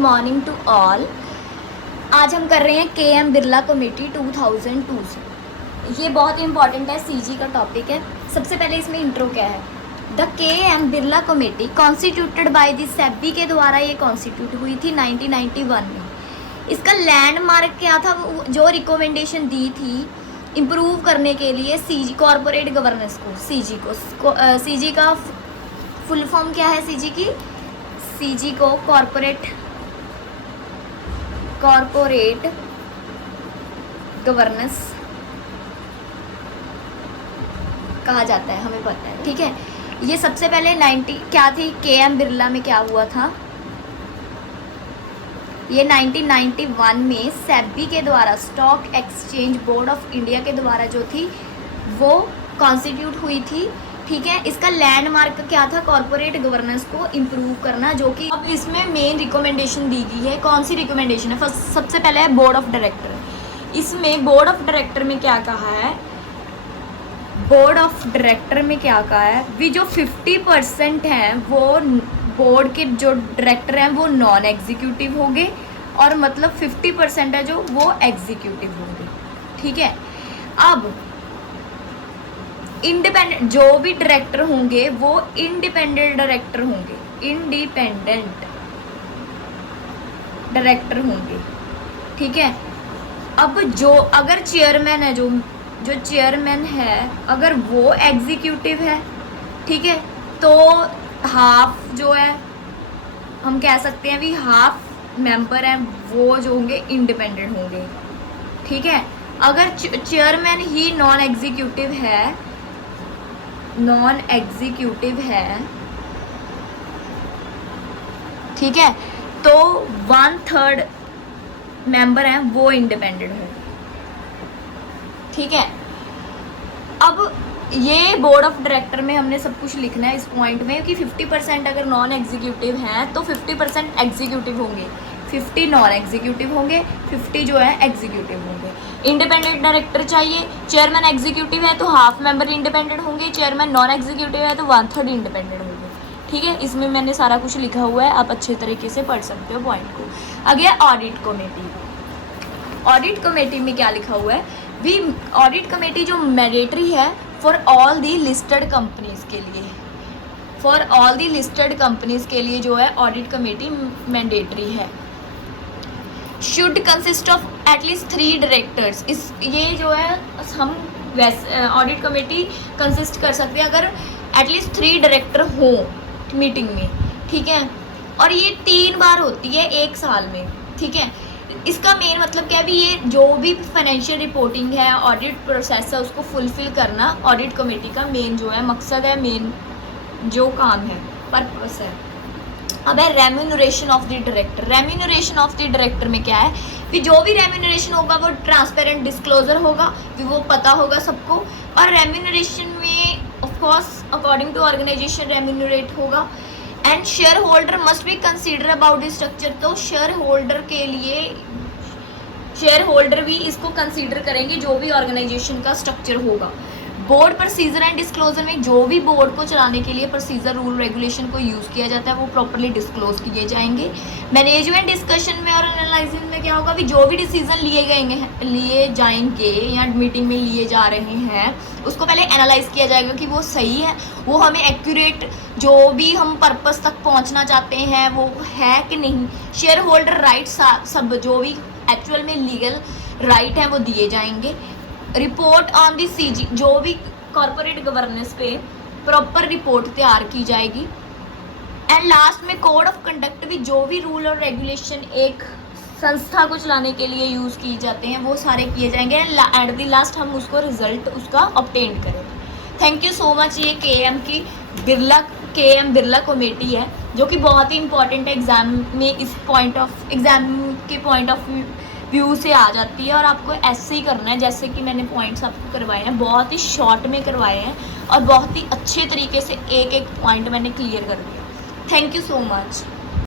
Morning to all. आज हम कर रहे हैं के.एम. बिरला कमेटी 2002 से। ये बहुत ही इंपॉर्टेंट है, सीजी का टॉपिक है। सबसे पहले इसमें इंट्रो क्या है। The KM. Birla committee constituted by the SEBI के द्वारा ये कॉन्स्टिट्यूट हुई थी 1991 में। इसका लैंडमार्क क्या था, जो रिकमेंडेशन दी थी इम्प्रूव करने के लिए सीजी कॉरपोरेट गवर्नेंस को, सीजी का फुल फॉर्म क्या है सीजी की। सीजी को कॉरपोरेट गवर्नेंस कहा जाता है, हमें पता है, ठीक है। ये सबसे पहले 90 क्या थी, के.एम. बिरला में क्या हुआ था, ये 1991 में सेबी के द्वारा, stock exchange board of India के द्वारा जो थी वो कॉन्स्टिट्यूट हुई थी, ठीक है। इसका लैंडमार्क क्या था, कॉरपोरेट गवर्नेंस को इम्प्रूव करना, जो कि अब इसमें मेन रिकमेंडेशन दी गई है। कौन सी रिकमेंडेशन है, फर्स्ट सबसे पहले है बोर्ड ऑफ डायरेक्टर। इसमें बोर्ड ऑफ डायरेक्टर में क्या कहा है, बोर्ड ऑफ डायरेक्टर में क्या कहा है, भी जो 50% हैं वो बोर्ड के जो डायरेक्टर हैं वो नॉन एग्जीक्यूटिव होंगे, और मतलब 50% है जो वो एग्जीक्यूटिव होंगे, ठीक है। अब इंडिपेंडेंट जो भी डायरेक्टर होंगे वो इंडिपेंडेंट डायरेक्टर होंगे, इंडिपेंडेंट डायरेक्टर होंगे, ठीक है। अब जो अगर चेयरमैन है, जो चेयरमैन है अगर वो एग्जीक्यूटिव है, ठीक है, तो हाफ जो है हम कह सकते हैं भी हाफ मेंबर हैं वो जो होंगे इंडिपेंडेंट होंगे, ठीक है। अगर चेयरमैन ही नॉन एग्जीक्यूटिव है, ठीक है, तो 1/3 मेंबर हैं वो इंडिपेंडेंट होंगे, ठीक है। अब ये बोर्ड ऑफ डायरेक्टर में हमने सब कुछ लिखना है इस पॉइंट में कि 50% अगर नॉन एग्जीक्यूटिव हैं तो 50% एग्जीक्यूटिव होंगे, 50 नॉन एग्जीक्यूटिव होंगे, 50 जो है एग्जीक्यूटिव होंगे। इंडिपेंडेंट डायरेक्टर चाहिए, चेयरमैन एग्जीक्यूटिव है तो हाफ मेंबर इंडिपेंडेंट होंगे, चेयरमैन नॉन एग्जीक्यूटिव है तो 1/3 इंडिपेंडेंट होंगे, ठीक है। इसमें मैंने सारा कुछ लिखा हुआ है, आप अच्छे तरीके से पढ़ सकते हो पॉइंट को। आगे ऑडिट कमेटी। ऑडिट कमेटी में क्या लिखा हुआ है, भी ऑडिट कमेटी जो मैंडेटरी है for all the listed companies के लिए, for all the listed companies के लिए जो है ऑडिट कमेटी मैंडेटरी है। Should consist of at least 3 directors. इस ये जो है हम वैसे ऑडिट कमेटी कंसिस्ट कर सकते हैं अगर एटलीस्ट 3 डायरेक्टर हो मीटिंग में, ठीक है। और ये 3 बार होती है 1 साल में, ठीक है। इसका मेन मतलब क्या है, भी ये जो भी फाइनेंशियल रिपोर्टिंग है, ऑडिट प्रोसेस है, उसको फुलफिल करना ऑडिट कमेटी का मेन जो है मकसद है, मेन जो काम है, पर्पस है। अब है remuneration of the director. Remuneration of the director में क्या है कि जो भी रेम्यूनरेशन होगा वो ट्रांसपेरेंट डिस्क्लोजर होगा, कि वो पता होगा सबको। और रेम्यूनरेशन में of course according to organisation remunerate होगा। And shareholder must be consider about this structure. तो शेयर होल्डर के लिए शेयर होल्डर भी इसको कंसीडर करेंगे जो भी ऑर्गेनाइजेशन का स्ट्रक्चर होगा। बोर्ड प्रोसीजर एंड डिस्क्लोजर में जो भी बोर्ड को चलाने के लिए प्रोसीजर रूल रेगुलेशन को यूज़ किया जाता है वो प्रॉपर्ली डिस्क्लोज किए जाएंगे। मैनेजमेंट डिस्कशन में और एनालिसिस में क्या होगा, भी जो भी डिसीजन लिए जाएंगे या मीटिंग में लिए जा रहे हैं उसको पहले एनालाइज किया जाएगा कि वो सही है, वो हमें एक्यूरेट जो भी हम पर्पस तक पहुंचना चाहते हैं वो है कि नहीं। शेयर होल्डर राइट्स सब जो भी एक्चुअल में लीगल राइट है वो दिए जाएंगे। रिपोर्ट ऑन दी सीजी, जो भी कॉरपोरेट गवर्नेंस पे प्रॉपर रिपोर्ट तैयार की जाएगी। एंड लास्ट में कोड ऑफ कंडक्ट भी जो भी रूल और रेगुलेशन एक संस्था को चलाने के लिए यूज़ किए जाते हैं वो सारे किए जाएंगे। एट द लास्ट हम उसको रिजल्ट उसका ऑब्टेन करेंगे। Thank you so much. ये के.एम. बिरला कमेटी है जो कि बहुत ही इंपॉर्टेंट है एग्जाम में, इस एग्जाम के पॉइंट ऑफ व्यू से आ जाती है, और आपको ऐसे ही करना है जैसे कि मैंने पॉइंट्स आपको करवाए हैं, बहुत ही शॉर्ट में करवाए हैं और बहुत ही अच्छे तरीके से एक एक पॉइंट मैंने क्लियर कर दिया। Thank you so much.